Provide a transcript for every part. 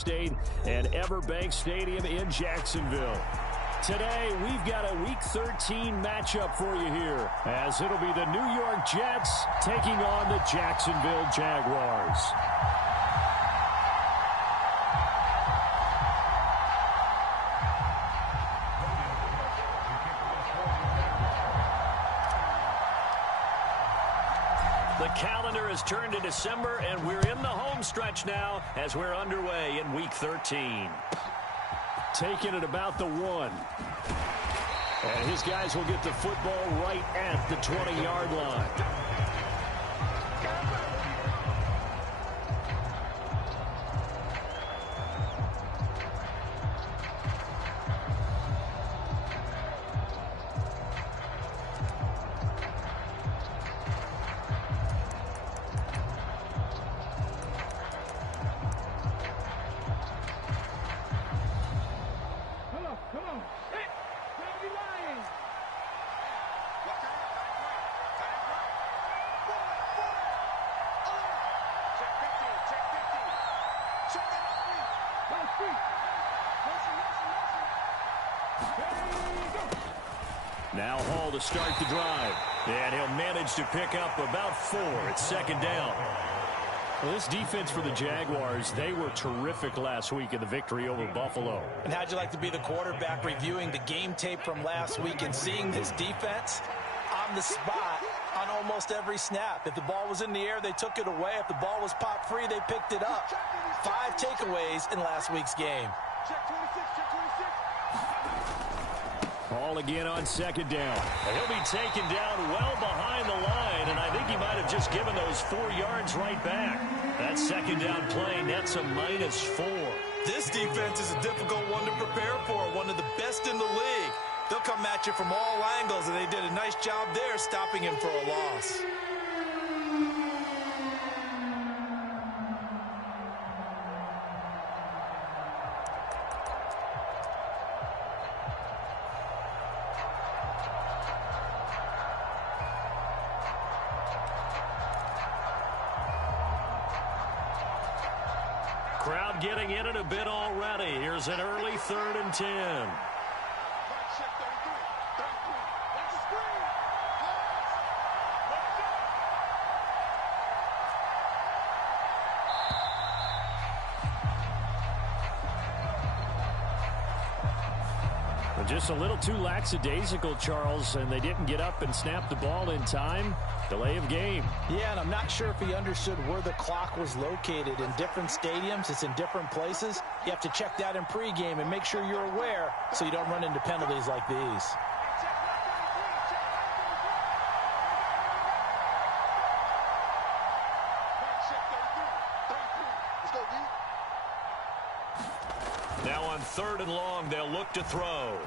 State and Everbank Stadium in Jacksonville. Today, we've got a Week 13 matchup for you here, as it'll be the New York Jets taking on the Jacksonville Jaguars. The calendar has turned to December, and we're in the home stretch now as we're underway in Week 13. Taking it about the 1. And his guys will get the football right at the 20-yard line. Now Hall to start the drive. And he'll manage to pick up about 4. It's second down. Well, this defense for the Jaguars, they were terrific last week in the victory over Buffalo. And how'd you like to be the quarterback reviewing the game tape from last week and seeing this defense on the spot on almost every snap? If the ball was in the air, they took it away. If the ball was pop free, they picked it up. 5 takeaways in last week's game. Check 26, check 26. Ball again on second down. And he'll be taken down well behind the line, and I think he might have just given those 4 yards right back. That second down play nets a -4. This defense is a difficult one to prepare for, one of the best in the league. They'll come at you from all angles, and they did a nice job there stopping him for a loss. Crowd getting in it a bit already. Here's an early 3rd and 10. Just a little too lackadaisical, Charles, and they didn't get up and snap the ball in time. Delay of game. Yeah, and I'm not sure if he understood where the clock was located. In different stadiums, it's in different places. You have to check that in pregame and make sure you're aware so you don't run into penalties like these. Now on 3rd and long, they'll look to throw.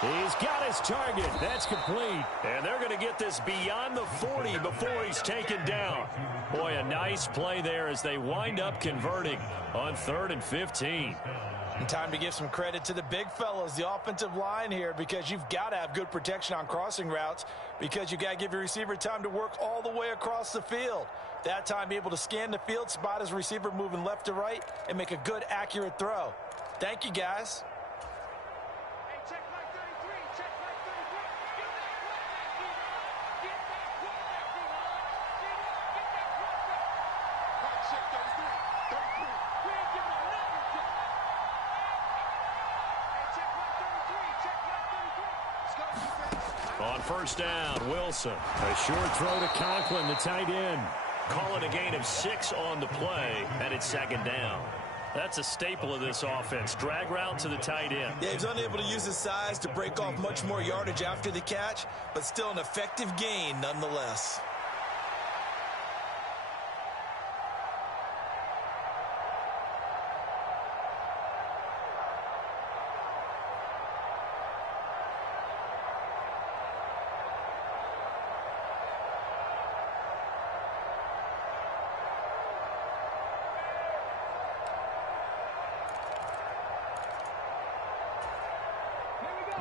He's got his target. That's complete. And they're going to get this beyond the 40 before he's taken down. Boy, a nice play there as they wind up converting on 3rd and 15. And time to give some credit to the big fellas, the offensive line here, because you've got to have good protection on crossing routes because you've got to give your receiver time to work all the way across the field. That time, be able to scan the field, spot his receiver moving left to right, and make a good, accurate throw. Thank you, guys. Hey, check like 33, check like 33. Get that quarterback, D-line. Get that quarterback, D-line. D-line, get that quarterback. Right, check 33, 33. We ain't giving him nothing, Jeff. Hey, check like 33, check like 33. Let's go, defense. On 1st down, Wilson. A short throw to Conklin, the tight end. Call it a gain of 6 on the play, and it's 2nd down. That's a staple of this offense. Drag route to the tight end. Yeah, he's unable to use his size to break off much more yardage after the catch, but still an effective gain nonetheless.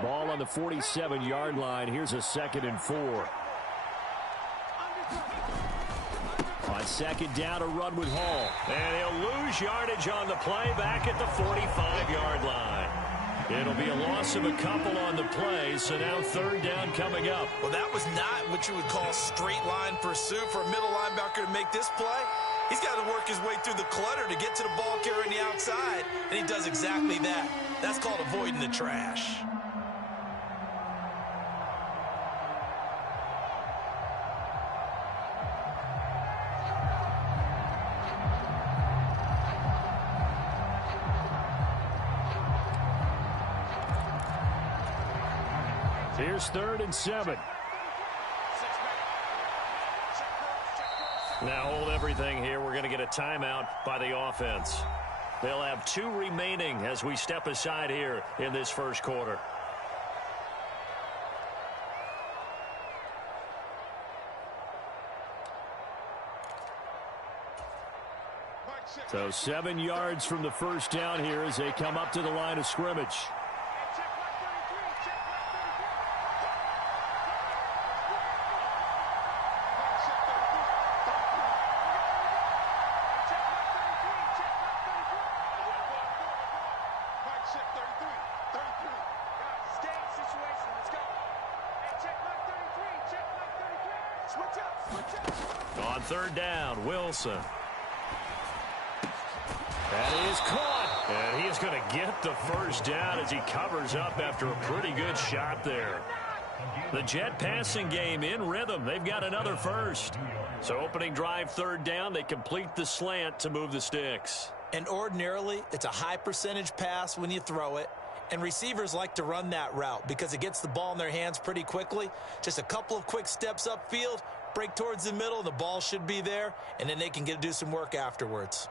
Ball on the 47-yard line. Here's a 2nd and 4. On second down to run with Hall. And he'll lose yardage on the play back at the 45-yard line. It'll be a loss of a couple on the play, so now third down coming up. Well, that was not what you would call straight line pursuit for a middle linebacker to make this play. He's got to work his way through the clutter to get to the ball carrier on the outside, and he does exactly that. That's called avoiding the trash. Here's 3rd and 7. Now hold everything here. We're going to get a timeout by the offense. They'll have 2 remaining as we step aside here in this first quarter. So 7 yards from the first down here as they come up to the line of scrimmage. On 3rd down, Wilson. That is caught. And he is going to get the first down as he covers up after a pretty good shot there. The Jet passing game in rhythm. They've got another first. So opening drive, 3rd down, they complete the slant to move the sticks. And ordinarily, it's a high percentage pass when you throw it. And receivers like to run that route because it gets the ball in their hands pretty quickly. Just a couple of quick steps upfield, break towards the middle, the ball should be there, and then they can do some work afterwards.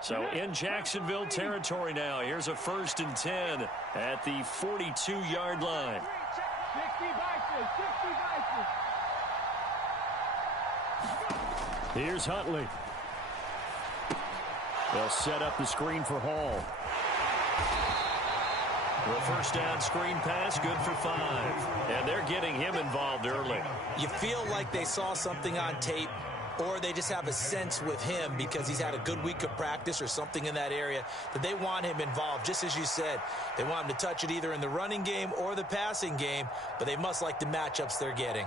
So in Jacksonville territory now. Here's a 1st and 10 at the 42-yard line. 60 vices. Here's Huntley. They'll set up the screen for Hall. The first down screen pass, good for 5. And they're getting him involved early. You feel like they saw something on tape, or they just have a sense with him because he's had a good week of practice or something in that area that they want him involved. Just as you said, they want him to touch it either in the running game or the passing game, but they must like the matchups they're getting.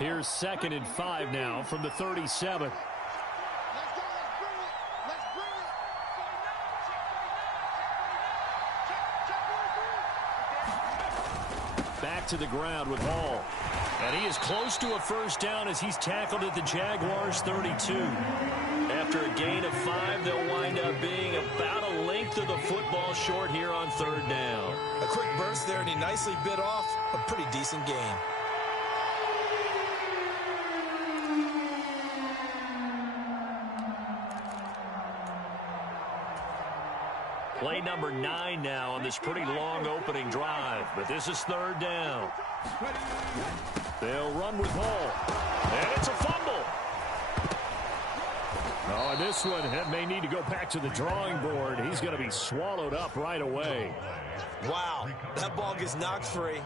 Here's 2nd and 5 now from the 37. Back to the ground with Hall. And he is close to a first down as he's tackled at the Jaguars' 32. After a gain of 5, they'll wind up being about a length of the football short here on 3rd down. A quick burst there, and he nicely bit off a pretty decent gain. Play number 9 now on this pretty long opening drive. But this is 3rd down. They'll run with Hall. And it's a fumble. Oh, and this one may need to go back to the drawing board. He's going to be swallowed up right away. Wow, that ball gets knocked free,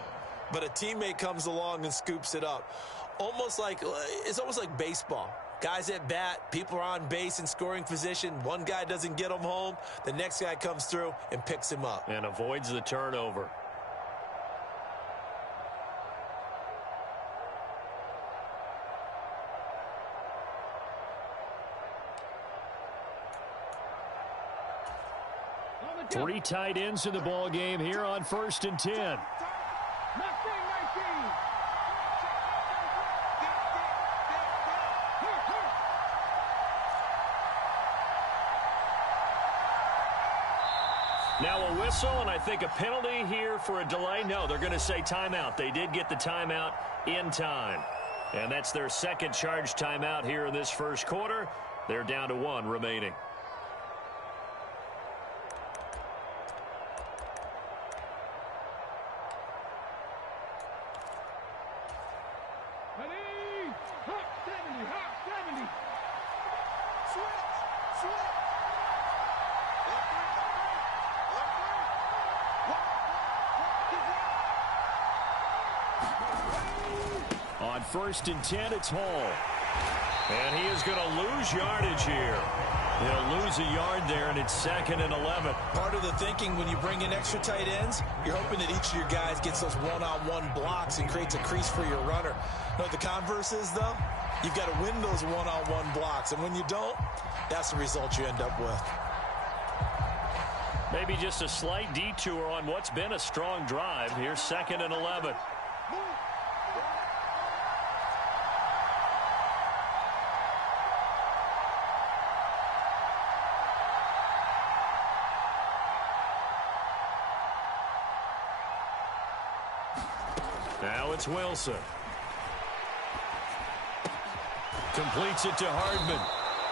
but a teammate comes along and scoops it up. It's almost like baseball. Guys at bat, people are on base in scoring position. One guy doesn't get him home. The next guy comes through and picks him up. And avoids the turnover. Three tight ends in the ball game here on 1st and 10. Now a whistle, and I think a penalty here for a delay. No, they're going to say timeout. They did get the timeout in time. And that's their second charge timeout here in this first quarter. They're down to 1 remaining. 1st and 10, it's Hall. And he is going to lose yardage here. He'll lose a yard there, and it's 2nd and 11. Part of the thinking when you bring in extra tight ends, you're hoping that each of your guys gets those one-on-one blocks and creates a crease for your runner. You know what the converse is, though? You've got to win those one-on-one blocks, and when you don't, that's the result you end up with. Maybe just a slight detour on what's been a strong drive. Here's 2nd and 11. Now it's Wilson. Completes it to Hardman.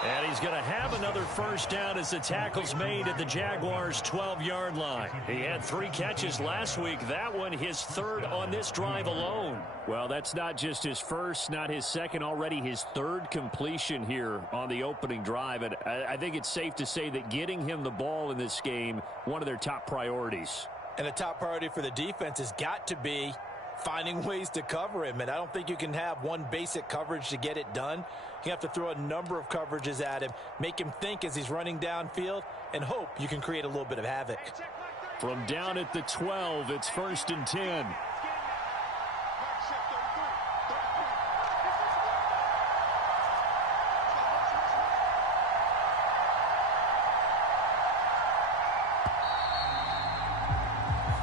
And he's going to have another 1st down as the tackle's made at the Jaguars' 12-yard line. He had 3 catches last week. That one his 3rd on this drive alone. Well, that's not just his 1st, not his 2nd, already his 3rd completion here on the opening drive. And I think it's safe to say that getting him the ball in this game, one of their top priorities. And a top priority for the defense has got to be finding ways to cover him, and I don't think you can have one basic coverage to get it done. You have to throw a number of coverages at him, make him think as he's running downfield, and hope you can create a little bit of havoc. From down at the 12, it's 1st and 10.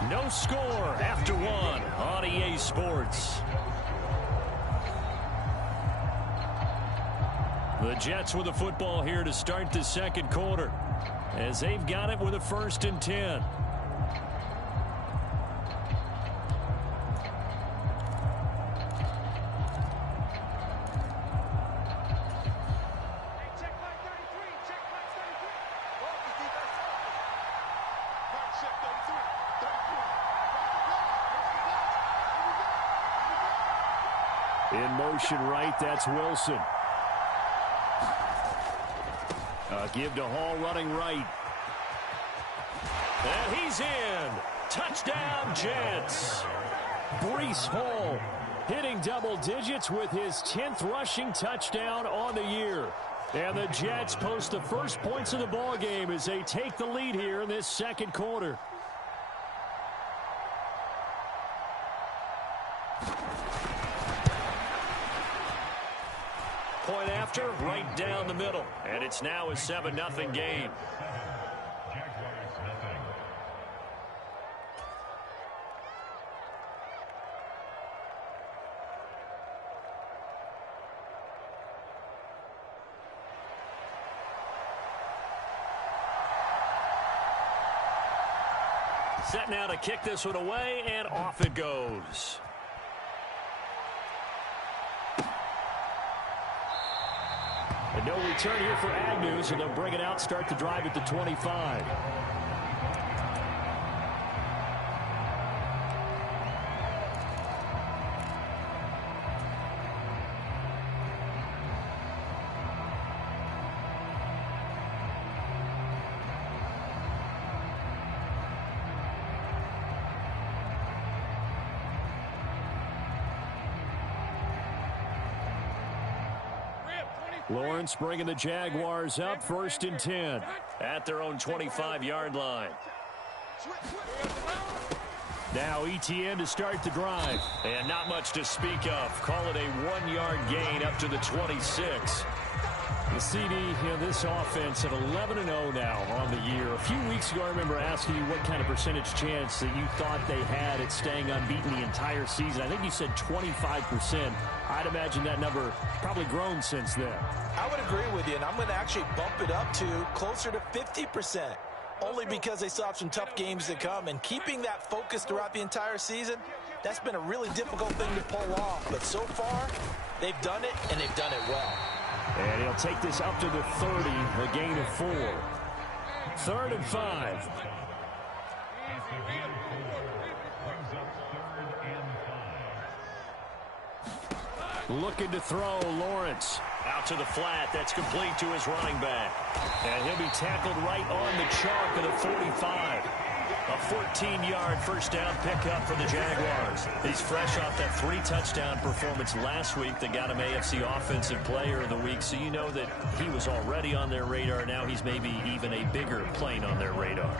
No score after 1 on EA Sports. The Jets with the football here to start the 2nd quarter, as they've got it with a 1st and 10. In motion right, that's Wilson. Give to Hall running right. And he's in. Touchdown, Jets. Breece Hall hitting double digits with his 10th rushing touchdown on the year. And the Jets post the first points of the ball game as they take the lead here in this 2nd quarter. Point after, right down the middle. And it's now a 7-0 game. Set now to kick this one away, and off it goes. And no return here for Agnew, so they'll bring it out, start the drive at the 25. Lawrence bringing the Jaguars up, 1st and 10 at their own 25-yard line. Now ETN to start the drive. And not much to speak of. Call it a 1-yard gain up to the 26. The CD, this offense at 11-0 now on the year. A few weeks ago, I remember asking you what kind of percentage chance that you thought they had at staying unbeaten the entire season. I think you said 25%. I'd imagine that number probably grown since then. I would agree with you, and I'm going to actually bump it up to closer to 50%, only because they still have some tough games to come. And keeping that focus throughout the entire season, that's been a really difficult thing to pull off. But so far, they've done it, and they've done it well. And he'll take this up to the 30, a gain of 4. 3rd and 5. Looking to throw, Lawrence. Out to the flat, that's complete to his running back. And he'll be tackled right on the chalk of the 45. A 14-yard first down pickup for the Jaguars. He's fresh off that 3-touchdown performance last week that got him AFC Offensive Player of the Week, so you know that he was already on their radar. Now he's maybe even a bigger plane on their radar.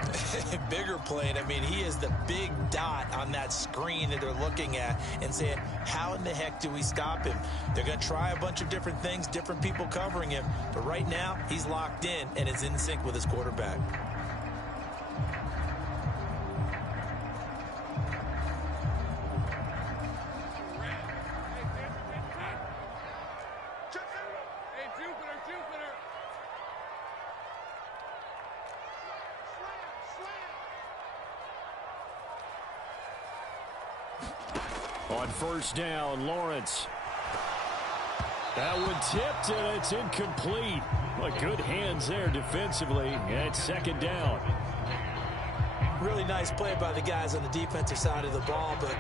Bigger plane. I mean, he is the big dot on that screen that they're looking at and saying, how in the heck do we stop him? They're going to try a bunch of different things, different people covering him, but right now he's locked in and is in sync with his quarterback. On first down, Lawrence. That one tipped, and it's incomplete. Well, good hands there defensively, and it's second down. Really nice play by the guys on the defensive side of the ball, but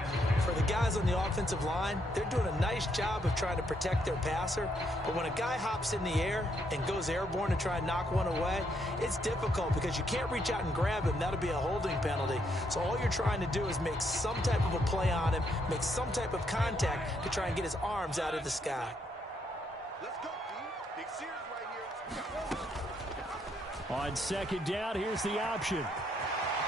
for the guys on the offensive line, they're doing a nice job of trying to protect their passer. But when a guy hops in the air and goes airborne to try and knock one away, it's difficult because you can't reach out and grab him. That'll be a holding penalty. So all you're trying to do is make some type of a play on him, make some type of contact to try and get his arms out of the sky. Let's go, D. Big Sears right here. On second down, here's the option.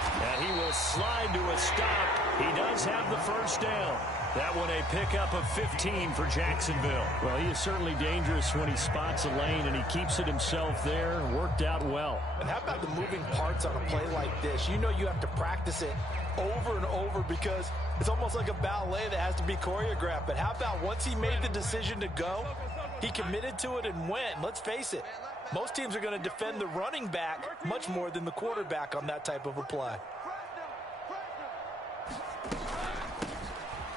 And he will slide to a stop. He does have the first down. That one a pickup of 15 for Jacksonville. Well, he is certainly dangerous when he spots a lane, and he keeps it himself there. Worked out well. And how about the moving parts on a play like this? You know you have to practice it over and over because it's almost like a ballet that has to be choreographed. But how about once he made the decision to go, he committed to it and went. Let's face it, most teams are going to defend the running back much more than the quarterback on that type of a play.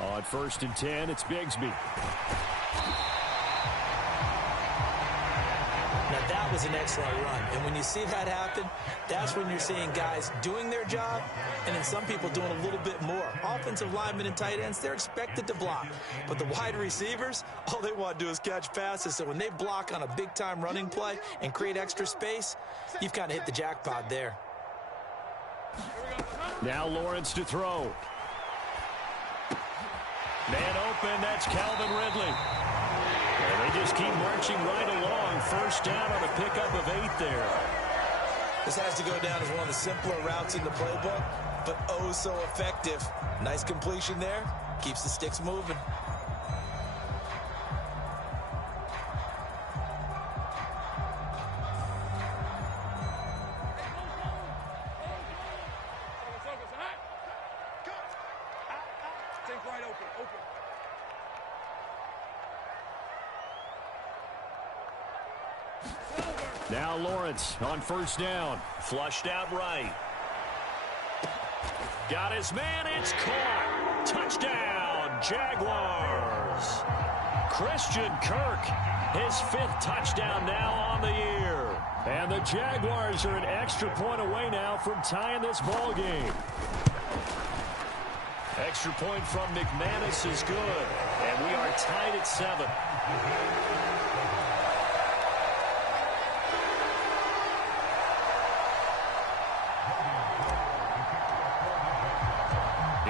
On first and 10, it's Bigsby. Now that was an excellent run, and when you see that happen, that's when you're seeing guys doing their job and then some people doing a little bit more. Offensive linemen and tight ends, they're expected to block, but the wide receivers, all they want to do is catch passes. So when they block on a big-time running play and create extra space, you've kind of hit the jackpot there. Now Lawrence to throw. Man open, that's Calvin Ridley. And they just keep marching right along. First down on a pickup of 8 there. This has to go down as one of the simpler routes in the playbook, but oh so effective. Nice completion there. Keeps the sticks moving. Now Lawrence on first down. Flushed out right. Got his man. It's caught. Touchdown, Jaguars. Christian Kirk, his 5th touchdown now on the year. And the Jaguars are an extra point away now from tying this ball game. Extra point from McManus is good. And we are tied at 7.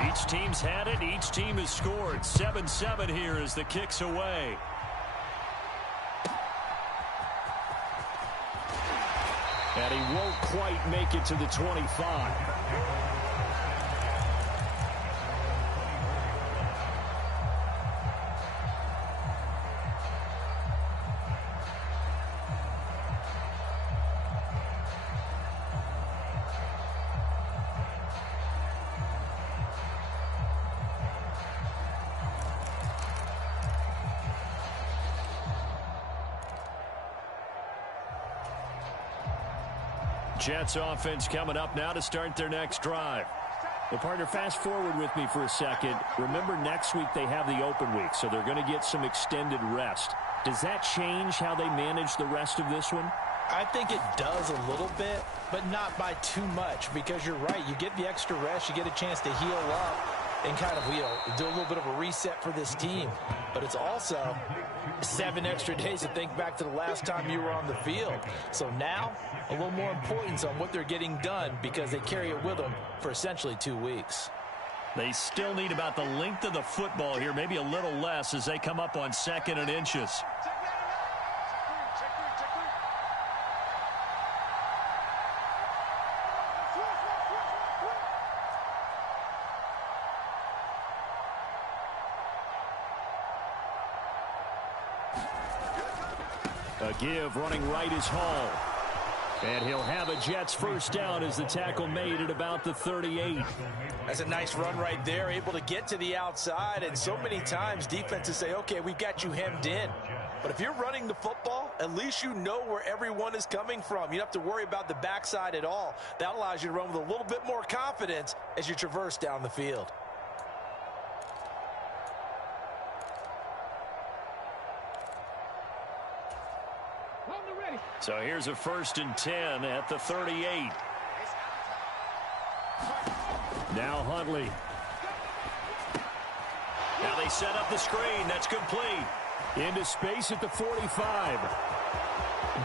Each team's had it. Each team has scored. 7-7 here as the kick's away. And he won't quite make it to the 25. Jets offense coming up now to start their next drive. Well, partner, fast forward with me for a second. Remember, next week they have the open week, so they're going to get some extended rest. Does that change how they manage the rest of this one? I think it does a little bit, but not by too much, because you're right. You get the extra rest. You get a chance to heal up. and kind of, do a little bit of a reset for this team. But it's also 7 extra days to think back to the last time you were on the field. So now, a little more importance on what they're getting done because they carry it with them for essentially 2 weeks. They still need about the length of the football here, maybe a little less as they come up on 2nd and inches. A give, running right is Hall. And he'll have a Jets first down as the tackle made at about the 38. That's a nice run right there, able to get to the outside. And so many times defenses say, okay, we've got you hemmed in. But if you're running the football, at least you know where everyone is coming from. You don't have to worry about the backside at all. That allows you to run with a little bit more confidence as you traverse down the field. So here's a 1st and 10 at the 38. Now Huntley. Now they set up the screen. That's complete. Into space at the 45.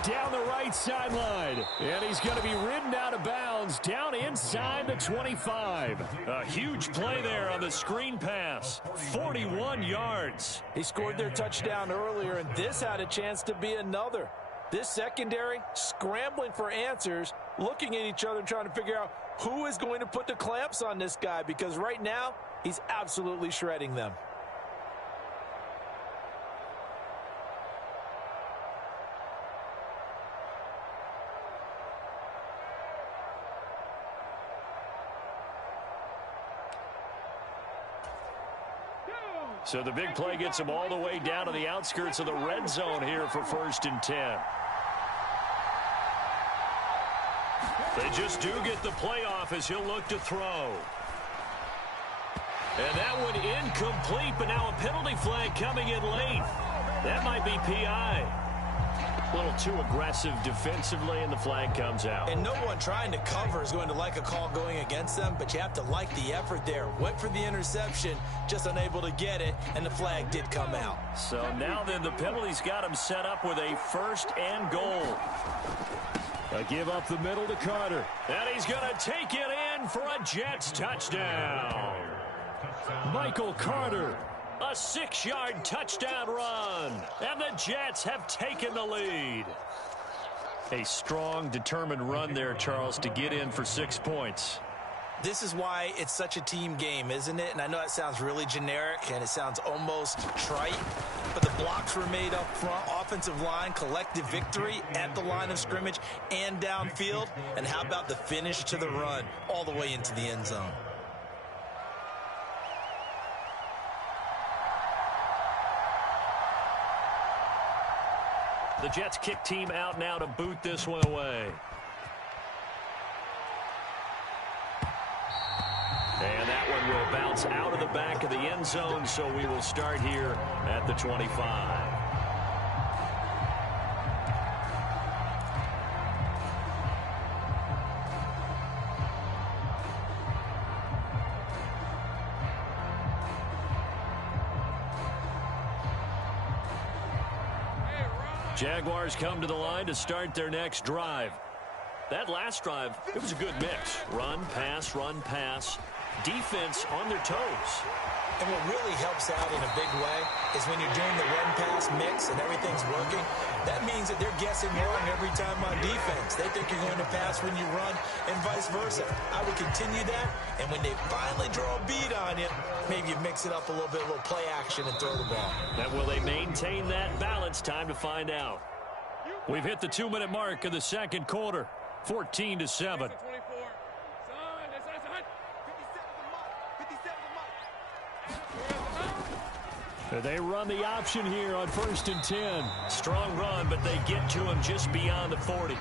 Down the right sideline. And he's going to be ridden out of bounds down inside the 25. A huge play there on the screen pass. 41 yards. He scored their touchdown earlier, and this had a chance to be another. This secondary scrambling for answers, looking at each other, trying to figure out who is going to put the clamps on this guy, because right now he's absolutely shredding them. So the big play gets him all the way down to the outskirts of the red zone here for 1st and 10. They just do get the playoff as he'll look to throw. And that one incomplete, but now a penalty flag coming in late. That might be PI. A little too aggressive defensively, and the flag comes out. And no one trying to cover is going to like a call going against them, but you have to like the effort there. Went for the interception, just unable to get it, and the flag did come out. So now then the penalty's got him set up with a 1st and goal. A give up the middle to Carter. And he's going to take it in for a Jets touchdown. Michael Carter. A 6-yard touchdown run. And the Jets have taken the lead. A strong, determined run there, Charles, to get in for 6 points. This is why it's such a team game, isn't it? And I know that sounds really generic and it sounds almost trite, but the blocks were made up front, offensive line, collective victory at the line of scrimmage and downfield. And how about the finish to the run all the way into the end zone? The Jets kick team out now to boot this one away. And that one will bounce out of the back of the end zone, so we will start here at the 25. Jaguars come to the line to start their next drive. That last drive, it was a good mix. Run, pass, defense on their toes. And what really helps out in a big way is when you're doing the run-pass mix and everything's working, that means that they're guessing wrong every time on defense. They think you're going to pass when you run and vice versa. I would continue that, and when they finally draw a beat on you, maybe you mix it up a little bit, a little play action and throw the ball. And will they maintain that balance? Time to find out. We've hit the 2-minute mark of the second quarter. 14-7. They run the option here on 1st and 10. Strong run, but they get to him just beyond the 40.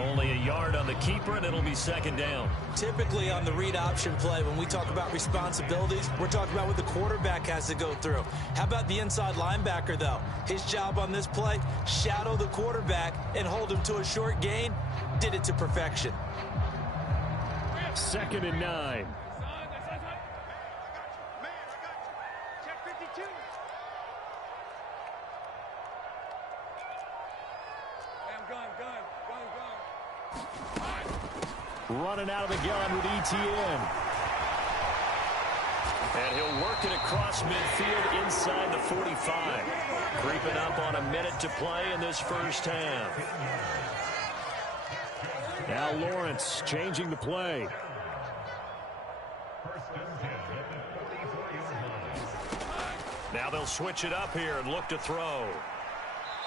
Only a yard on the keeper, and it'll be 2nd down. Typically on the read option play, when we talk about responsibilities, we're talking about what the quarterback has to go through. How about the inside linebacker, though? His job on this play, shadow the quarterback and hold him to a short gain. Did it to perfection. 2nd and 9. running out of the gun with ETN. And he'll work it across midfield inside the 45. Creeping up on a minute to play in this first half. Now Lawrence changing the play. Now they'll switch it up here and look to throw.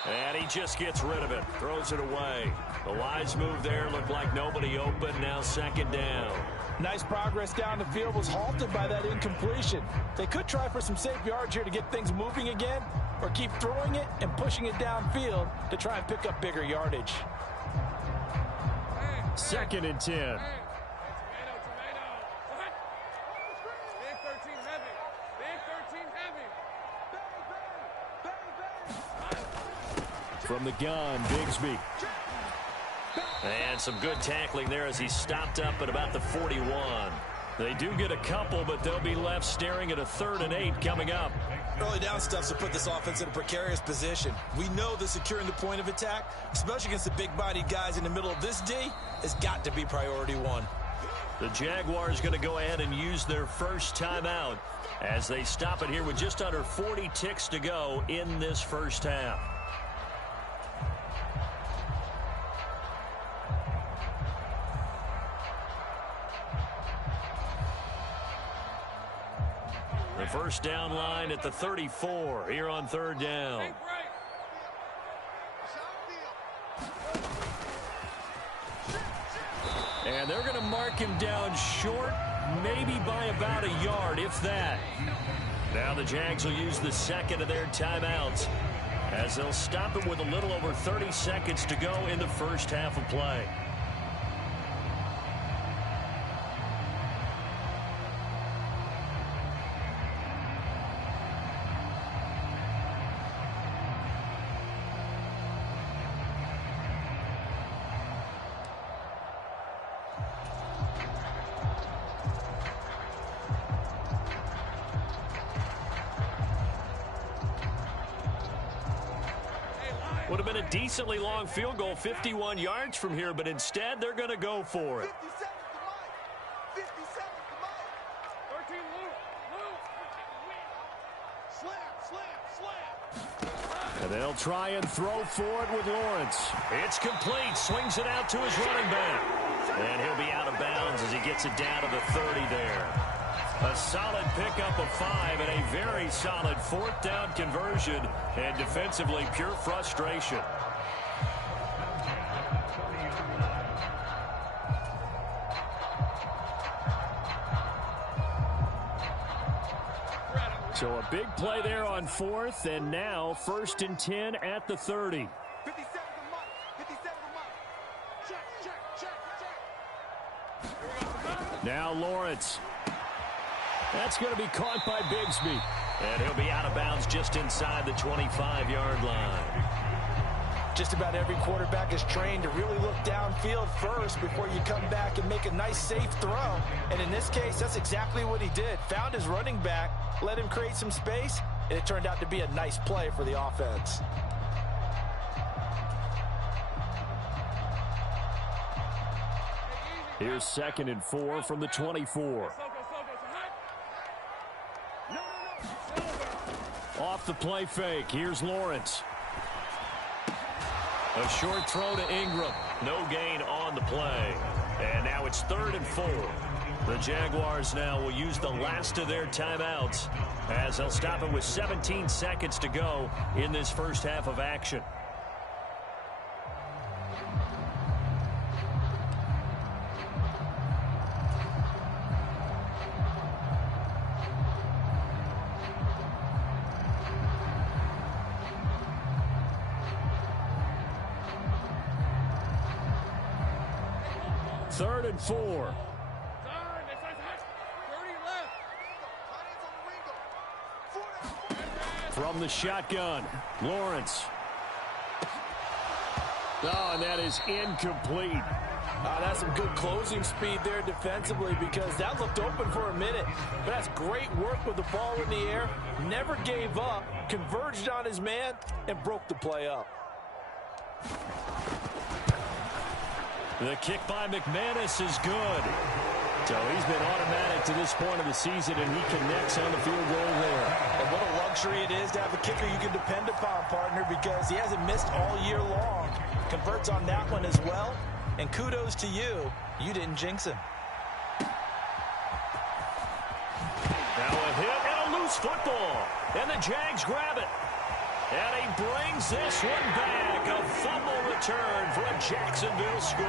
And he just gets rid of it. Throws it away. The wise move there. Looked like nobody open. Now second down. Nice progress down the field was halted by that incompletion. They could try for some safe yards here to get things moving again, or keep throwing it and pushing it downfield to try and pick up bigger yardage. Second and 10. From the gun, Bigsby. And some good tackling there as he stopped up at about the 41. They do get a couple, but they'll be left staring at a 3rd and 8 coming up. Early down stuff to put this offense in a precarious position. We know that securing the point of attack, especially against the big-bodied guys in the middle of this D, has got to be priority one. The Jaguars going to go ahead and use their first timeout as they stop it here with just under 40 ticks to go in this first half. The first down line at the 34 here on 3rd down. And they're going to mark him down short, maybe by about a yard, if that. Now the Jags will use the second of their timeouts as they'll stop him with a little over 30 seconds to go in the first half of play. Would have been a decently long field goal, 51 yards from here, but instead they're going to go for it. 50 seconds to Mike. 13 Slam. And they'll try and throw for it with Lawrence. It's complete. Swings it out to his running back. And he'll be out of bounds as he gets it down to the 30 there. A solid pickup of 5 and a very solid 4th down conversion, and defensively pure frustration. So a big play there on 4th, and now 1st and 10 at the 30. 57 to Mike. 57 to Mike. Check. Now Lawrence. That's going to be caught by Bigsby. And he'll be out of bounds just inside the 25-yard line. Just about every quarterback is trained to really look downfield first before you come back and make a nice, safe throw. And in this case, that's exactly what he did. Found his running back, let him create some space, and it turned out to be a nice play for the offense. Here's 2nd and 4 from the 24. Off the play fake. Here's Lawrence. A short throw to Ingram. No gain on the play. And now it's 3rd and 4. The Jaguars now will use the last of their timeouts as they'll stop it with 17 seconds to go in this first half of action. Third and 4. From the shotgun, Lawrence. Oh, and that is incomplete. That's some good closing speed there defensively, because that looked open for a minute. But that's great work with the ball in the air. Never gave up, converged on his man, and broke the play up. The kick by McManus is good. So he's been automatic to this point of the season, and he connects on the field goal there. And what a luxury it is to have a kicker you can depend upon, partner, because he hasn't missed all year long. Converts on that one as well. And kudos to you. You didn't jinx him. Now a hit and a loose football. And the Jags grab it. And he brings this one back. A fumble return for a Jacksonville score.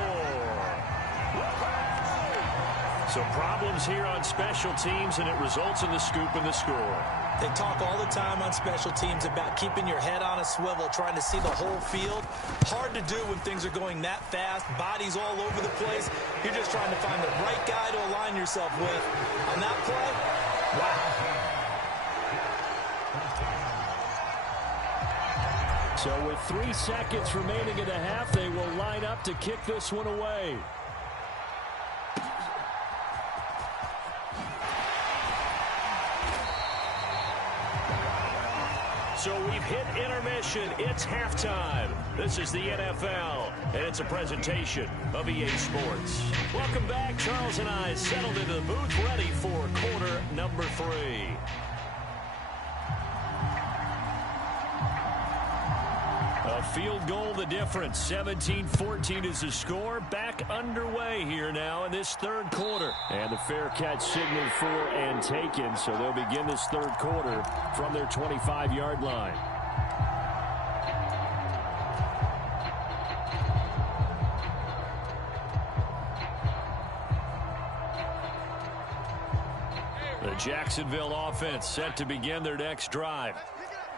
So problems here on special teams, and it results in the scoop and the score. They talk all the time on special teams about keeping your head on a swivel, trying to see the whole field. Hard to do when things are going that fast, bodies all over the place. You're just trying to find the right guy to align yourself with. On that play, wow. So with 3 seconds remaining in the half, they will line up to kick this one away. So we've hit intermission. It's halftime. This is the NFL, and it's a presentation of EA Sports. Welcome back. Charles and I settled into the booth, ready for quarter number 3. A field goal, the difference. 17-14 is the score. Back underway here now in this third quarter. And the fair catch signaled for and taken, so they'll begin this third quarter from their 25-yard line. The Jacksonville offense set to begin their next drive.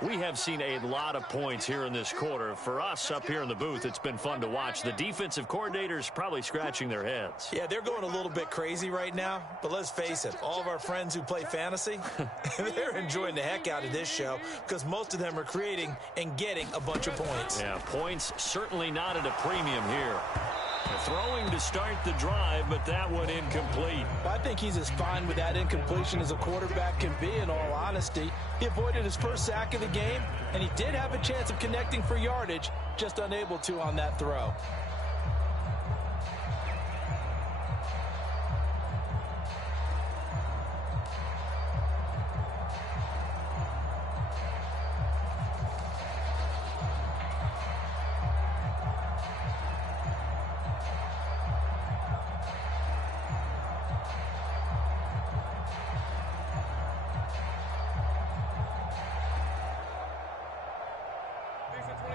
We have seen a lot of points here in this quarter. For us up here in the booth, it's been fun to watch. The defensive coordinators probably scratching their heads. Yeah, they're going a little bit crazy right now, but let's face it, all of our friends who play fantasy, they're enjoying the heck out of this show because most of them are creating and getting a bunch of points. Yeah, points certainly not at a premium here. Throwing to start the drive, but that one incomplete. I think he's as fine with that incompletion as a quarterback can be, in all honesty. He avoided his first sack of the game, and he did have a chance of connecting for yardage, just unable to on that throw.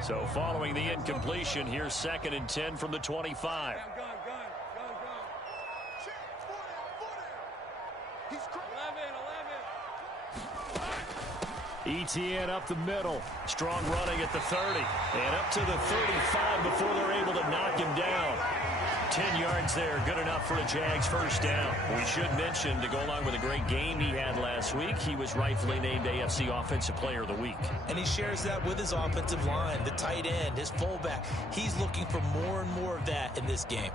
So following the incompletion, here's 2nd and 10 from the 25. ETN up the middle. Strong running at the 30. And up to the 35 before they're able to knock him down. 10 yards there, good enough for a Jags first down. We should mention, to go along with a great game he had last week, he was rightfully named AFC Offensive Player of the Week. And he shares that with his offensive line, the tight end, his fullback. He's looking for more and more of that in this game.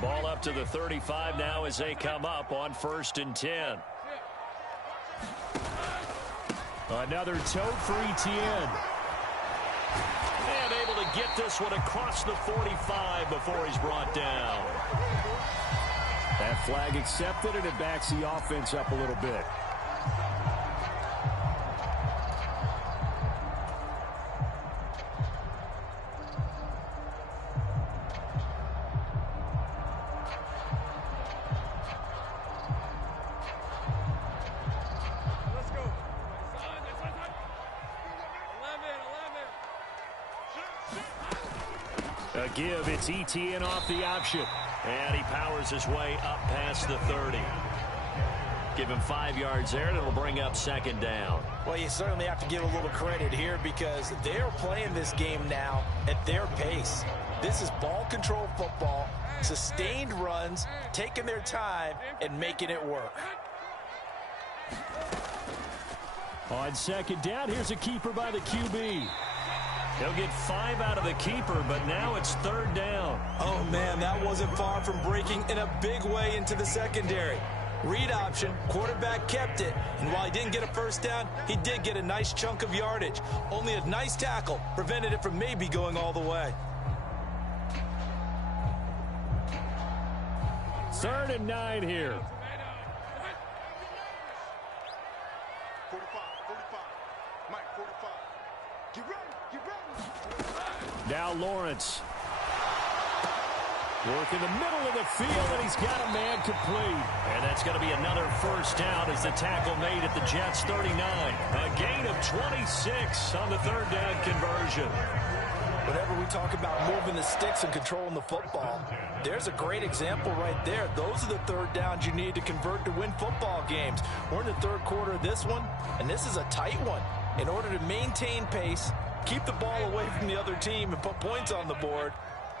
Ball up to the 35 now as they come up on 1st and 10. Another tote for ETN. And able to get this one across the 45 before he's brought down. That flag accepted, and it backs the offense up a little bit. A give, it's ETN off the option. And he powers his way up past the 30. Give him 5 yards there, and it'll bring up 2nd down. Well, you certainly have to give a little credit here because they're playing this game now at their pace. This is ball control football, sustained runs, taking their time, and making it work. On second down, here's a keeper by the QB. He'll get 5 out of the keeper, but now it's third down. Oh, man, that wasn't far from breaking in a big way into the secondary. Read option, quarterback kept it, and while he didn't get a first down, he did get a nice chunk of yardage. Only a nice tackle prevented it from maybe going all the way. 3rd and 9 here. 45, 45. Mike, 45. Get ready, get ready. Now Lawrence. Work in the middle of the field, and he's got a man complete. And that's going to be another first down as the tackle made at the Jets' 39. A gain of 26 on the third down conversion. Whenever we talk about moving the sticks and controlling the football, there's a great example right there. Those are the third downs you need to convert to win football games. We're in the third quarter of this one, and this is a tight one. In order to maintain pace, keep the ball away from the other team, and put points on the board,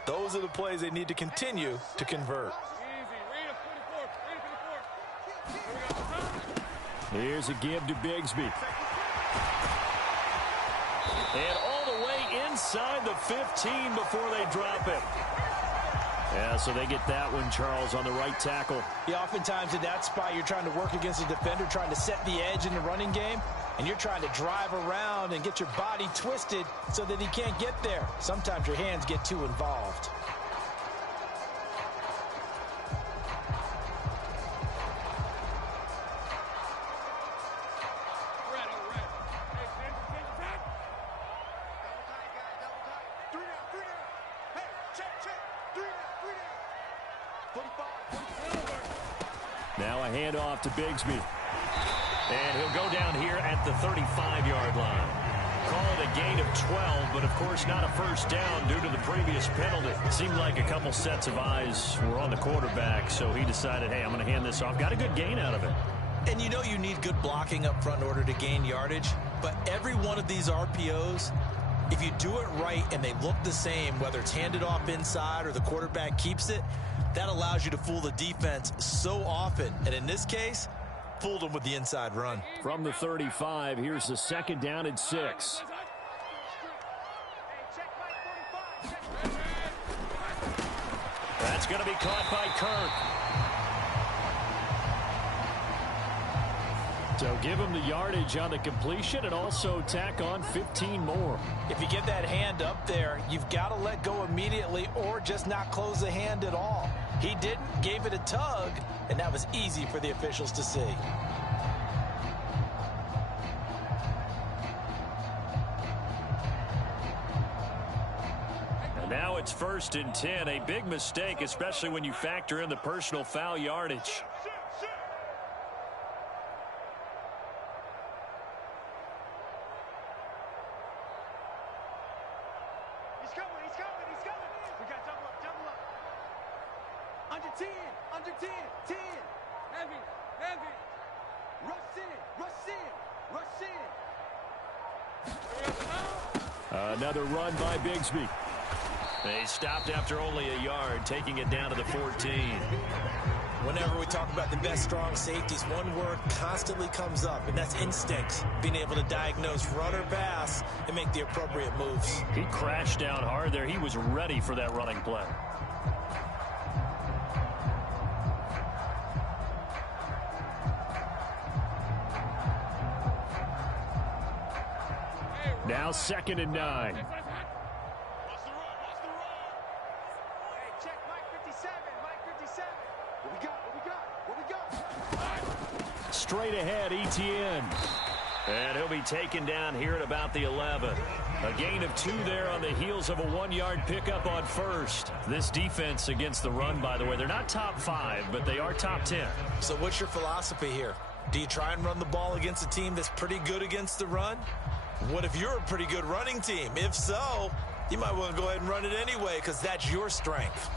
those are the plays they need to continue to convert. Here's a give to Bigsby. And all the way inside the 15 before they drop it. Yeah, so they get that one, Charles, on the right tackle. Yeah, oftentimes in that spot, you're trying to work against a defender, trying to set the edge in the running game, and you're trying to drive around and get your body twisted so that he can't get there. Sometimes your hands get too involved. Now a handoff to Bigsby. And he'll go down here at the 35-yard line. Call it a gain of 12, but of course not a first down due to the previous penalty. It seemed like a couple sets of eyes were on the quarterback, so he decided, hey, I'm going to hand this off. Got a good gain out of it. And you know you need good blocking up front in order to gain yardage, but every one of these RPOs, if you do it right and they look the same, whether it's handed off inside or the quarterback keeps it, that allows you to fool the defense so often. And in this case, fooled them with the inside run. From the 35, here's the second down and 6. That's going to be caught by Kirk. So give him the yardage on the completion and also tack on 15 more. If you get that hand up there, you've got to let go immediately or just not close the hand at all. He didn't, gave it a tug, and that was easy for the officials to see. And now it's 1st and 10, a big mistake, especially when you factor in the personal foul yardage. Under 10, 10. Heavy. Rush in. Another run by Bigsby. They stopped after only a yard, taking it down to the 14. Whenever we talk about the best strong safeties, one word constantly comes up, and that's instincts. Being able to diagnose run or pass and make the appropriate moves. He crashed down hard there. He was ready for that running play. Now 2nd and 9. Watch the run. Hey, check Mike 57. What we got? Straight ahead, Etienne. And he'll be taken down here at about the 11. A gain of 2 there on the heels of a 1-yard pickup on first. This defense against the run, by the way, they're not top 5, but they are top 10. So what's your philosophy here? Do you try and run the ball against a team that's pretty good against the run? What if you're a pretty good running team? If so, you might want to go ahead and run it anyway because that's your strength.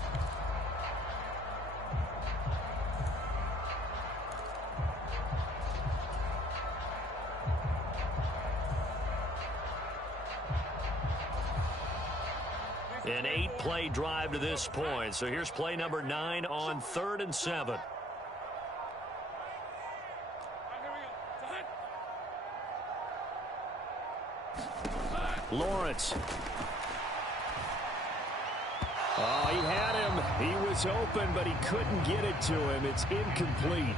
An 8-play drive to this point. So here's play number 9 on 3rd and 7. Lawrence. Oh, he had him. He was open, but he couldn't get it to him. It's incomplete.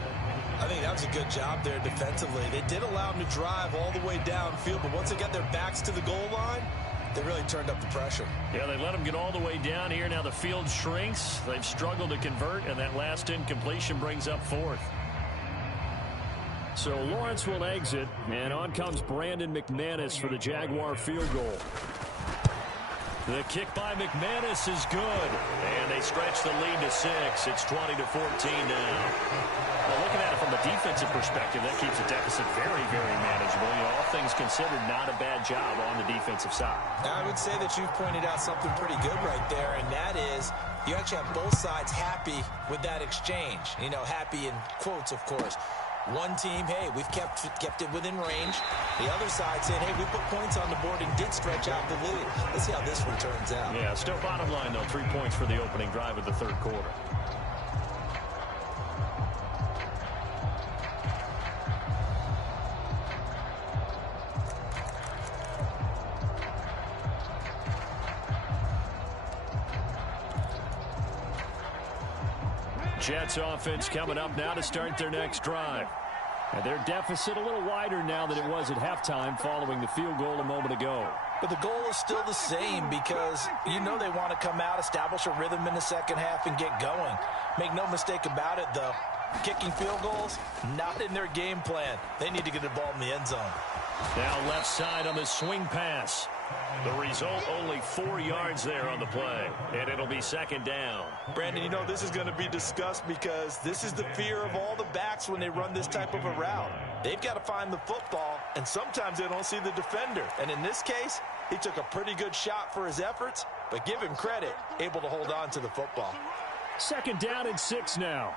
I think that was a good job there defensively. They did allow him to drive all the way downfield, but once they got their backs to the goal line, they really turned up the pressure. Yeah, they let him get all the way down here. Now the field shrinks. They've struggled to convert, and that last incompletion brings up fourth. So Lawrence will exit, and on comes Brandon McManus for the Jaguar field goal. The kick by McManus is good, and they stretch the lead to 6. It's 20-14 now. Well, looking at it from a defensive perspective, that keeps the deficit very, very manageable. You know, all things considered, not a bad job on the defensive side. Now, I would say that you've pointed out something pretty good right there, and that is you actually have both sides happy with that exchange. You know, happy in quotes, of course. One team, hey, we've kept it within range. The other side saying, hey, we put points on the board and did stretch out the lead. Let's see how this one turns out. Yeah, still bottom line, though, 3 points for the opening drive of the third quarter. Jets offense coming up now to start their next drive. And their deficit a little wider now than it was at halftime following the field goal a moment ago. But the goal is still the same because you know they want to come out, establish a rhythm in the second half, and get going. Make no mistake about it, though. Kicking field goals, not in their game plan. They need to get the ball in the end zone. Now left side on the swing pass. The result, only 4 yards there on the play, and it'll be second down. Brandon, you know this is going to be discussed because this is the fear of all the backs when they run this type of a route. They've got to find the football, and sometimes they don't see the defender. And in this case, he took a pretty good shot for his efforts, but give him credit, able to hold on to the football. Second down and 6 now.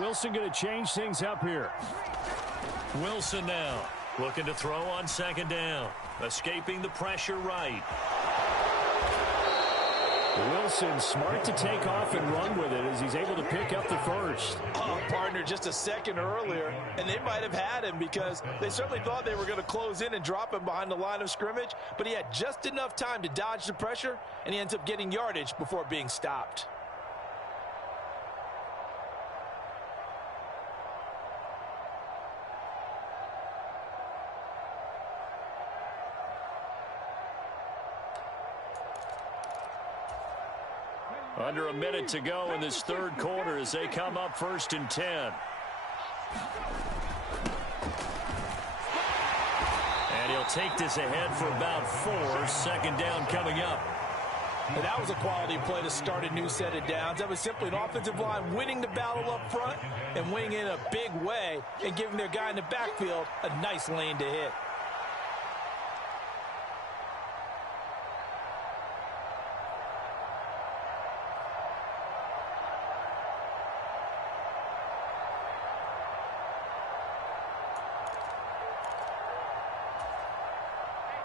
Wilson going to change things up here. Wilson now looking to throw on second down. Escaping the pressure right. Wilson smart to take off and run with it as he's able to pick up the first. Oh, partner, just a second earlier, and they might have had him because they certainly thought they were going to close in and drop him behind the line of scrimmage, but he had just enough time to dodge the pressure, and he ends up getting yardage before being stopped. Under a minute to go in this third quarter as they come up 1st and 10. And he'll take this ahead for about 4. Second down coming up. And that was a quality play to start a new set of downs. That was simply an offensive line winning the battle up front and winning in a big way and giving their guy in the backfield a nice lane to hit.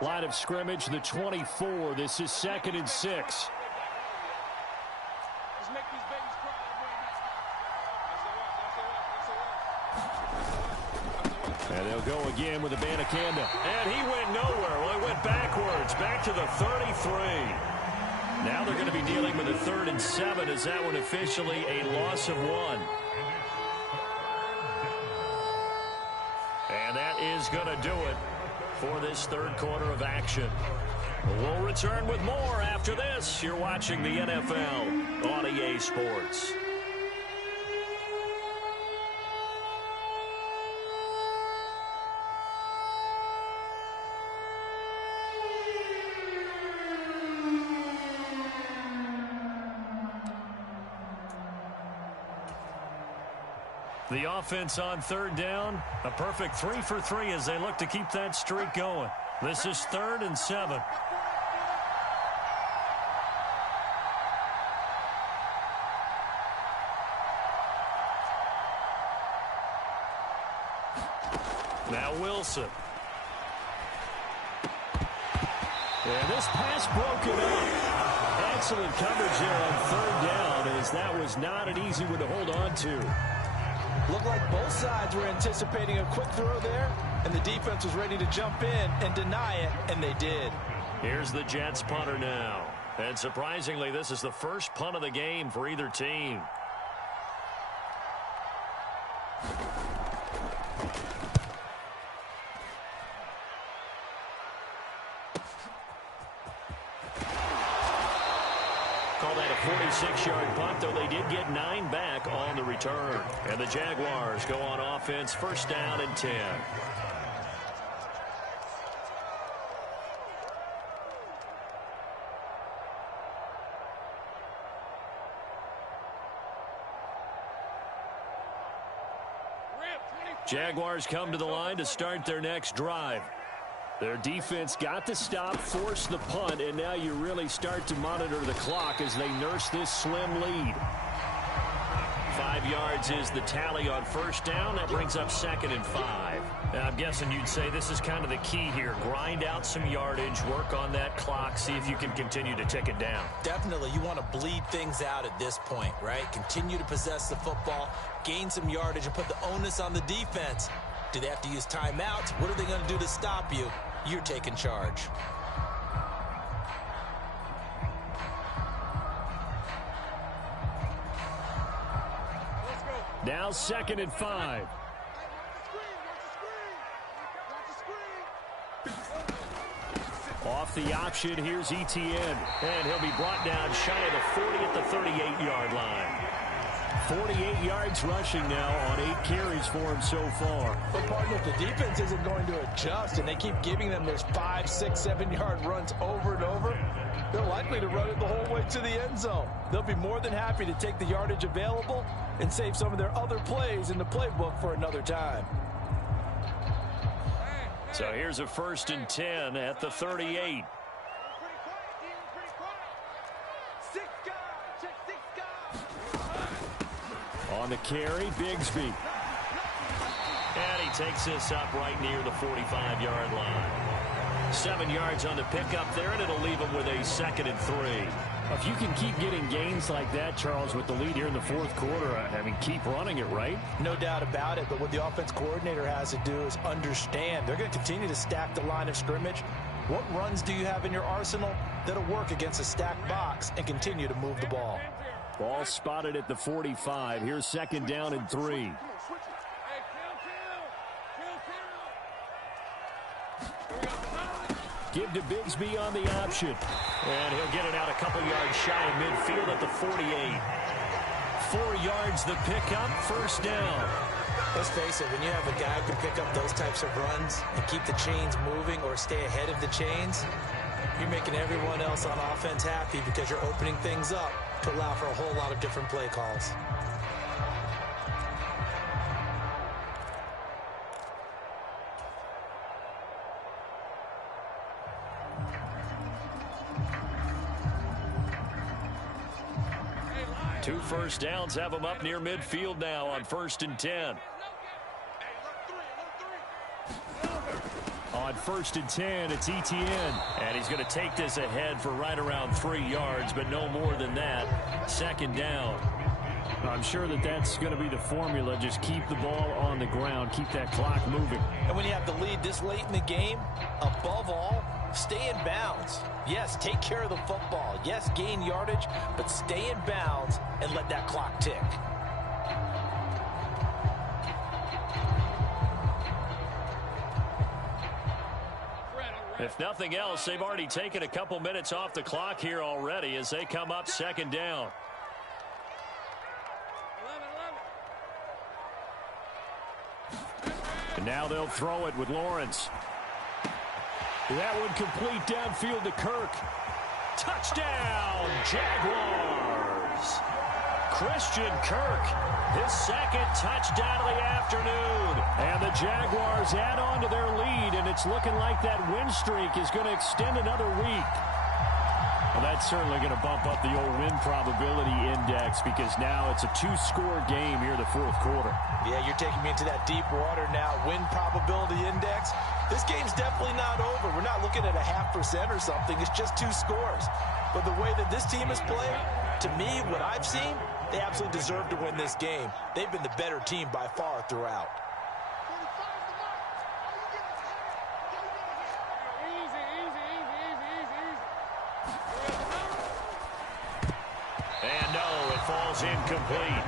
Line of scrimmage, the 24. This is 2nd and 6. And they'll go again with Abanikanda. And he went nowhere. Well, he went backwards, back to the 33. Now they're going to be dealing with a 3rd and 7 as that one officially a loss of 1. And that is going to do it for this third quarter of action. We'll return with more after this. You're watching the NFL on EA Sports. The offense on third down, a perfect 3 for 3 as they look to keep that streak going. This is 3rd and 7. Now Wilson. And this pass broken up. Excellent coverage there on third down, as that was not an easy one to hold on to. Looked like both sides were anticipating a quick throw there, and the defense was ready to jump in and deny it, and they did. Here's the Jets punter now. And surprisingly, this is the first punt of the game for either team. Call that a 46-yard punt, though they did get 9 back on the return. And the Jaguars go on offense, first down and 10. Jaguars come to the line to start their next drive. Their defense got the stop, forced the punt, and now you really start to monitor the clock as they nurse this slim lead. 5 yards is the tally on first down. That brings up 2nd and 5. Now, I'm guessing you'd say this is kind of the key here. Grind out some yardage, work on that clock, see if you can continue to tick it down. Definitely, you want to bleed things out at this point, right? Continue to possess the football, gain some yardage, and put the onus on the defense. Do they have to use timeouts? What are they going to do to stop you? You're taking charge. Now 2nd and 5. Off the option, here's Etienne. And he'll be brought down shy of the 40 at the 38-yard line. 48 yards rushing now on 8 carries for him so far. But, partner, if the defense isn't going to adjust and they keep giving them those 5, 6, 7-yard runs over and over, they're likely to run it the whole way to the end zone. They'll be more than happy to take the yardage available and save some of their other plays in the playbook for another time. So here's a 1st and 10 at the 38. On the carry, Bigsby. And he takes this up right near the 45-yard line. 7 yards on the pickup there, and it'll leave him with a 2nd and 3. If you can keep getting gains like that, Charles, with the lead here in the 4th quarter, I mean, keep running it, right? No doubt about it, but what the offense coordinator has to do is understand they're going to continue to stack the line of scrimmage. What runs do you have in your arsenal that'll work against a stacked box and continue to move the ball? Ball spotted at the 45. Here's 2nd down and 3. Give to Bigsby on the option. And he'll get it out a couple yards shy of midfield at the 48. 4 yards the pickup, first down. Let's face it, when you have a guy who can pick up those types of runs and keep the chains moving or stay ahead of the chains, you're making everyone else on offense happy because you're opening things up to allow for a whole lot of different play calls. Two first downs have him up near midfield now on 1st and 10. On 1st and 10, it's Etienne. And he's going to take this ahead for right around 3 yards, but no more than that. 2nd down. I'm sure that that's going to be the formula. Just keep the ball on the ground. Keep that clock moving. And when you have the lead this late in the game, above all, stay in bounds. Yes, take care of the football. Yes, gain yardage, but stay in bounds and let that clock tick. If nothing else, they've already taken a couple minutes off the clock here already as they come up 2nd down. And now they'll throw it with Lawrence. That one complete downfield to Kirk. Touchdown, Jaguars. Christian Kirk, his 2nd touchdown of the afternoon. And the Jaguars add on to their lead, and it's looking like that win streak is going to extend another week. Well, that's certainly going to bump up the old win probability index because now it's a two-score game here in the fourth quarter. Yeah, you're taking me into that deep water now. Win probability index. This game's definitely not over. We're not looking at a 0.5% or something. It's just 2 scores. But the way that this team has played, to me, what I've seen, they absolutely deserve to win this game. They've been the better team by far throughout. And no, it falls incomplete.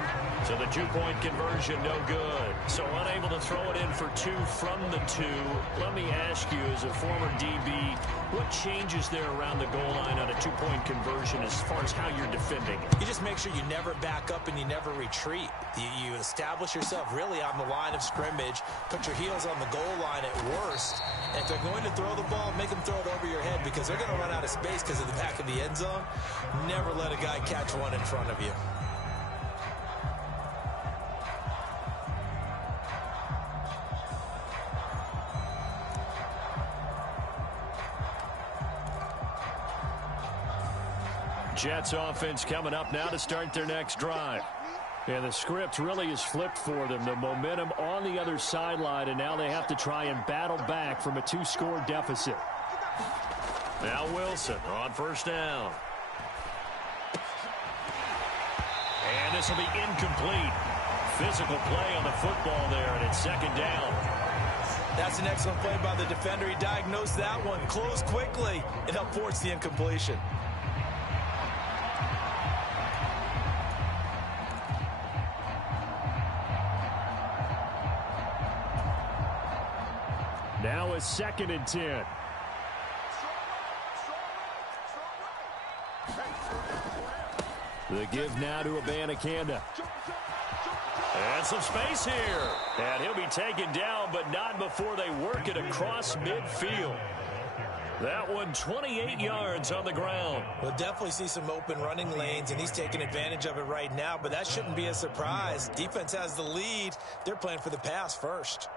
So the two-point conversion, no good. So unable to throw it in for 2 from the 2. Let me ask you, as a former DB, what changes there around the goal line on a two-point conversion as far as how you're defending? You just make sure you never back up and you never retreat. You establish yourself really on the line of scrimmage, put your heels on the goal line at worst. And if they're going to throw the ball, make them throw it over your head because they're going to run out of space because of the back of the end zone. Never let a guy catch one in front of you. Jets offense coming up now to start their next drive. And the script really is flipped for them. The momentum on the other sideline, and now they have to try and battle back from a 2-score deficit. Now Wilson on first down. And this will be incomplete. Physical play on the football there, and it's second down. That's an excellent play by the defender. He diagnosed that one, closed quickly, and helped force the incompletion. Now it's 2nd and 10. The give now to Abanikanda. And some space here. And he'll be taken down, but not before they work it across midfield. That one 28 yards on the ground. We'll definitely see some open running lanes, and he's taking advantage of it right now, but that shouldn't be a surprise. Defense has the lead. They're playing for the pass first.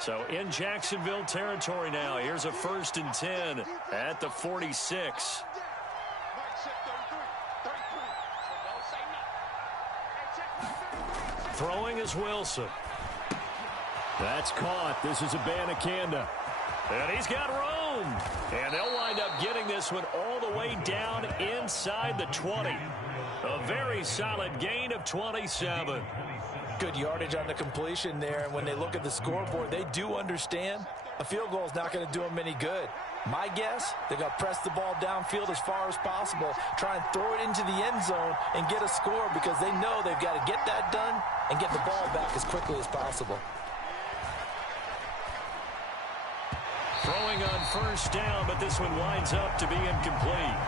So in Jacksonville territory now. Here's a 1st and 10 at the 46. Throwing is Wilson. That's caught. This is Abanikanda. And he's got room. And they'll wind up getting this one all the way down inside the 20. A very solid gain of 27. Good yardage on the completion there, and when they look at the scoreboard, they do understand a field goal is not going to do them any good. My guess, they're going to press the ball downfield as far as possible, try and throw it into the end zone and get a score because they know they've got to get that done and get the ball back as quickly as possible. Throwing on first down, but this one winds up to be incomplete.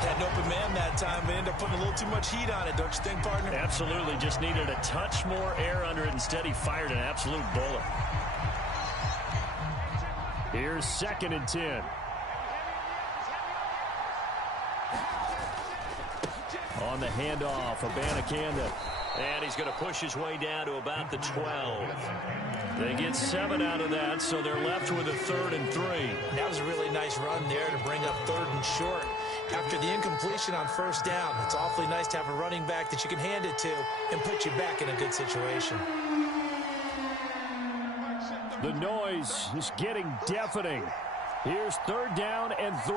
Had an open man that time, but ended up putting a little too much heat on it, don't you think, partner? Absolutely. Just needed a touch more air under it. Instead, he fired an absolute bullet. Here's 2nd and 10. On the handoff, Abanikanda. And he's going to push his way down to about the 12. They get 7 out of that, so they're left with a 3rd and 3. That was a really nice run there to bring up 3rd and short. After the incompletion on first down, it's awfully nice to have a running back that you can hand it to and put you back in a good situation. The noise is getting deafening. Here's 3rd down and 3.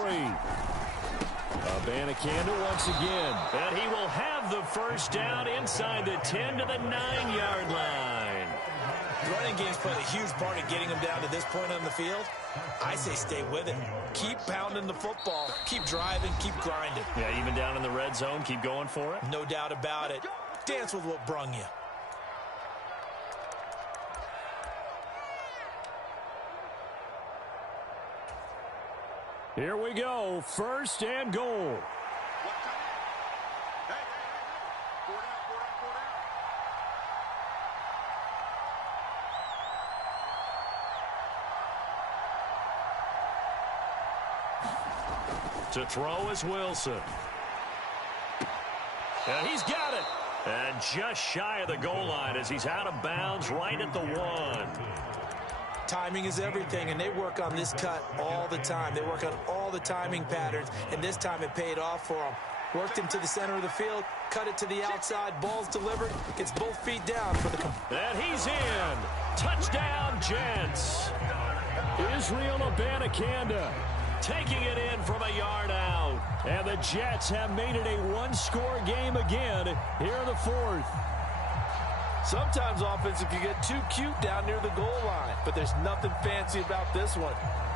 Abanikanda once again. And he will have the first down inside the 10 to the 9-yard line. The running game's played a huge part in getting them down to this point on the field. I say stay with it. Keep pounding the football. Keep driving. Keep grinding. Yeah, even down in the red zone, keep going for it. No doubt about it. Dance with what brung you. Here we go. 1st and goal. To throw is Wilson. And he's got it. And just shy of the goal line as he's out of bounds right at the 1. Timing is everything, and they work on this cut all the time. They work on all the timing patterns, and this time it paid off for them. Worked him to the center of the field, cut it to the outside, ball's delivered, gets both feet down for the... And he's in. Touchdown, Jets. Israel Abanikanda Taking it in from a yard out. And the Jets have made it a one-score game again here in the 4th. Sometimes offenses can get too cute down near the goal line, but there's nothing fancy about this one.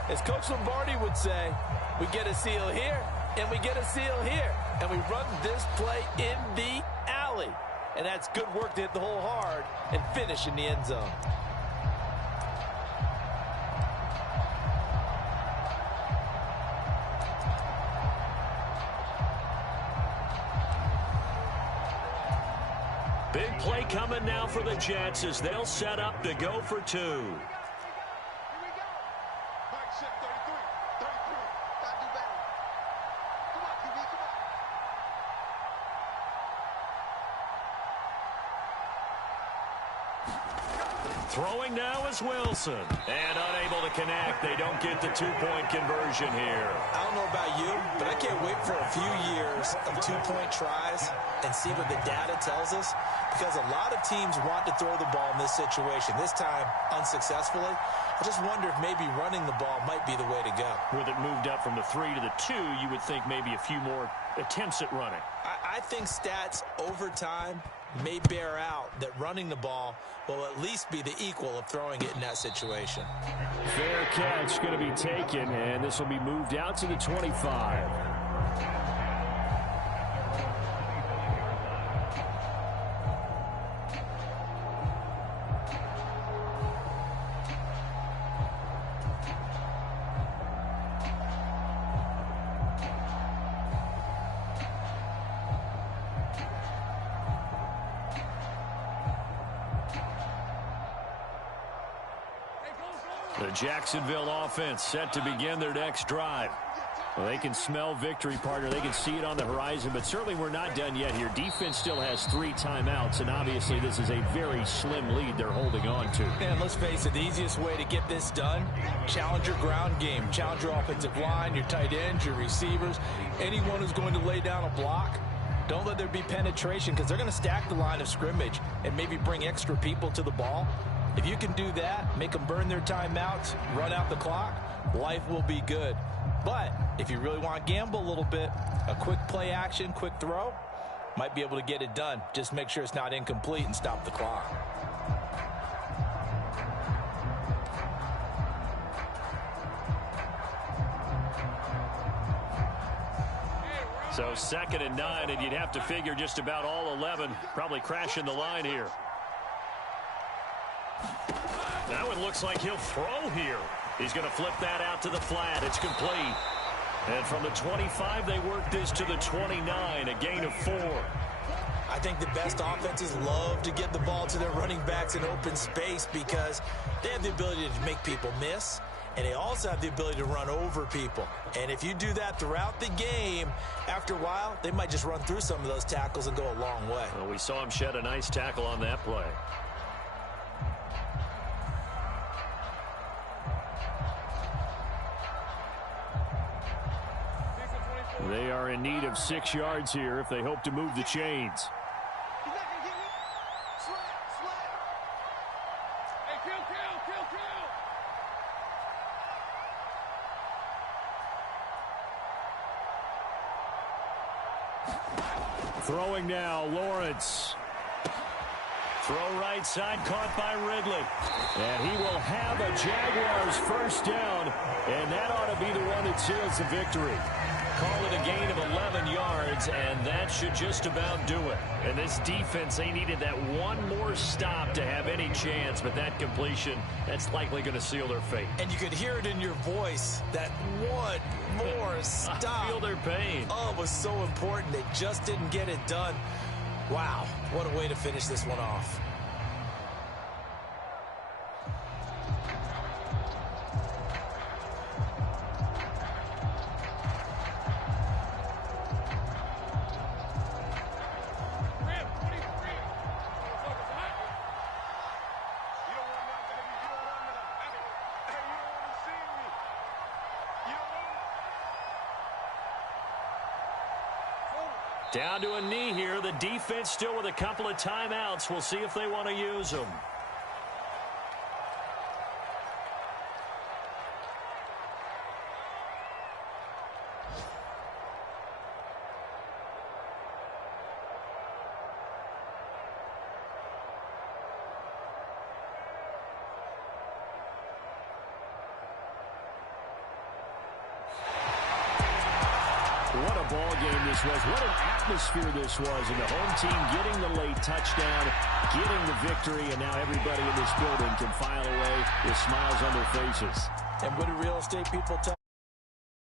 As Coach Lombardi would say, we get a seal here, and we get a seal here, and we run this play in the alley. And that's good work to hit the hole hard and finish in the end zone. Big play coming now for the Jets as they'll set up to go for 2. Here we go. Mike set 33. 33. Gotta do better. Come on, QB, come on. Throwing now is Wilson. And unable to connect. They don't get the 2-point conversion here. I don't know about you, but I can't wait for a few years of 2-point tries and see what the data tells us, because a lot of teams want to throw the ball in this situation, this time unsuccessfully. I just wonder if maybe running the ball might be the way to go. With it moved up from the 3 to the 2, you would think maybe a few more attempts at running. I think stats over time may bear out that running the ball will at least be the equal of throwing it in that situation. Fair catch going to be taken, and this will be moved out to the 25. The Jacksonville offense set to begin their next drive. Well, they can smell victory, partner. They can see it on the horizon, but certainly we're not done yet here. Defense still has 3 timeouts, and obviously this is a very slim lead they're holding on to. And let's face it, the easiest way to get this done, challenge your ground game. Challenge your offensive line, your tight ends, your receivers, anyone who's going to lay down a block. Don't let there be penetration, because they're going to stack the line of scrimmage and maybe bring extra people to the ball. If you can do that, make them burn their timeouts, run out the clock, life will be good. But if you really want to gamble a little bit, a quick play action, quick throw, might be able to get it done. Just make sure it's not incomplete and stop the clock. So 2nd and 9, and you'd have to figure just about all 11 probably crashing the line here. Now it looks like he'll throw here. He's going to flip that out to the flat. It's complete. And from the 25, they work this to the 29, a gain of 4. I think the best offenses love to get the ball to their running backs in open space because they have the ability to make people miss, and they also have the ability to run over people. And if you do that throughout the game, after a while, they might just run through some of those tackles and go a long way. Well, we saw him shed a nice tackle on that play. They are in need of 6 yards here if they hope to move the chains. He's not gonna get me. Slap. Hey, kill. Throwing now, Lawrence. Throw right side, caught by Ridley. And he will have a Jaguars first down, and that ought to be the one that seals the victory. Call it a gain of 11 yards, and that should just about do it. And this defense, they needed that one more stop to have any chance, but that completion, that's likely going to seal their fate. And you could hear it in your voice, that one more stop. I feel their pain. Oh, it was so important. They just didn't get it done. Wow, what a way to finish this one off. Down to a knee here. The defense still with a couple of timeouts. We'll see if they want to use them. What a ball game this was. What an atmosphere this was. And the home team getting the late touchdown, getting the victory, and now everybody in this building can file away with smiles on their faces. And what do real estate people tell